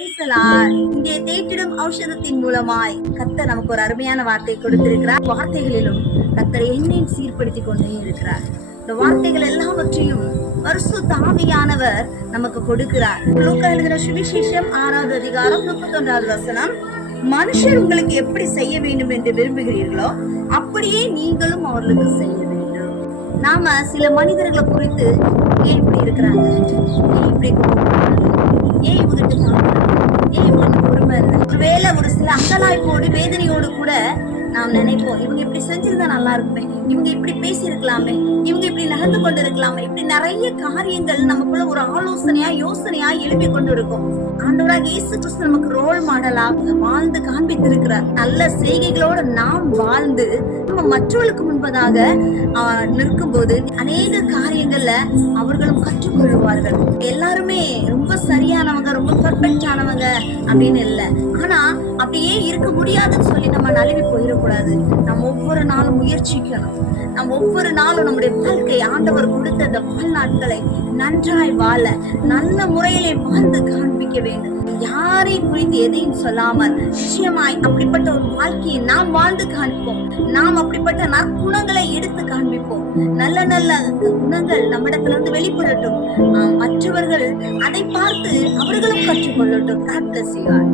இங்கே தேற்றிடும் ஔஷதத்தின் மூலமாய் கர்த்தர் நமக்கு ஒரு அருமையான வார்த்தை கொடுத்திருக்கிறார். வார்த்தைகளிலும் கர்த்தர் என்னையும் சீர்படுத்திக் கொண்டே இருக்கிறார். இந்த வார்த்தைகள் எல்லாவற்றையும் பரிசுத்த ஆவியானவர் நமக்கு கொடுக்கிறார். லூக்கா எழுதின சுவிசேஷம் 6வது அதிகாரம் 31வது வசனம், மனுஷர் உங்களுக்கு எப்படி செய்ய வேண்டும் என்று விரும்புகிறீர்களோ அப்படியே நீங்களும் அவர்களுக்கு செய்ய வேண்டும். நாம சில மனிதர்களை குறித்து ஏன் இப்படி இருக்கிறாங்க, ஏன் இப்படி ஏன் இவங்கிட்ட ஏன் இவங்களுக்கு பொறுமை இல்லை, ஒருவேளை ஒரு சில அங்கலாய்ப்போடு வேதனையோடு கூட நாம் நினைப்போம், இவங்க இப்படி செஞ்சிருந்தா நல்லா இருக்குமே, இவங்க இப்படி பேசி இருக்கலாமே, இவங்க இப்படி நடந்து கொண்டு இருக்கலாமே. இப்படி நிறைய காரியங்கள் நமக்குள்ள ஒரு ஆலோசனையா யோசனையா எழுப்பி கொண்டு இருக்கும். ஆண்டவராக இயேசு கிறிஸ்து நமக்கு ரோல் மாடலாக வாழ்ந்து காண்பித்திருக்கிறார். நல்ல செய்கைகளோடு நாம் வாழ்ந்து நம்ம மற்றவர்களுக்கு முன்பதாக நிற்கும் போது அநேக காரியங்கள்ல அவர்களும் கற்றுக்கொள்வார்கள். எல்லாருமே ரொம்ப சரியானவங்க, ரொம்ப பர்ஃபெக்ட் ஆனவங்க அப்படின்னு இல்லை. ஆனா அப்படியே இருக்க முடியாதுன்னு சொல்லி நம்ம நழுவி போயிடக்கூடாது. நம்ம ஒவ்வொரு நாளும் முயற்சிக்கணும். நம்ம ஒவ்வொரு நாளும் நம்முடைய வாழ்க்கை ஆண்டவர் கொடுத்த அந்த வாழ்நாட்களை நன்றாய் வாழ, நல்ல முறையிலே வாழ்ந்து காண்பிக்க வேண்டும். யாரை குறித்து எதையும் சொல்லாமல் நிச்சயமாய் அப்படிப்பட்ட ஒரு வாழ்க்கையை நாம் வாழ்ந்து காண்போம். நாம் அப்படிப்பட்ட நற்குணங்களை எடுத்து காண்பிப்போம். நல்ல நல்ல குணங்கள் நம்மிடத்துல இருந்து வெளிப்படட்டும். மற்றவர்கள் அதை பார்த்து அவர்களும் கற்றுக்கொள்ளட்டும். God bless you all.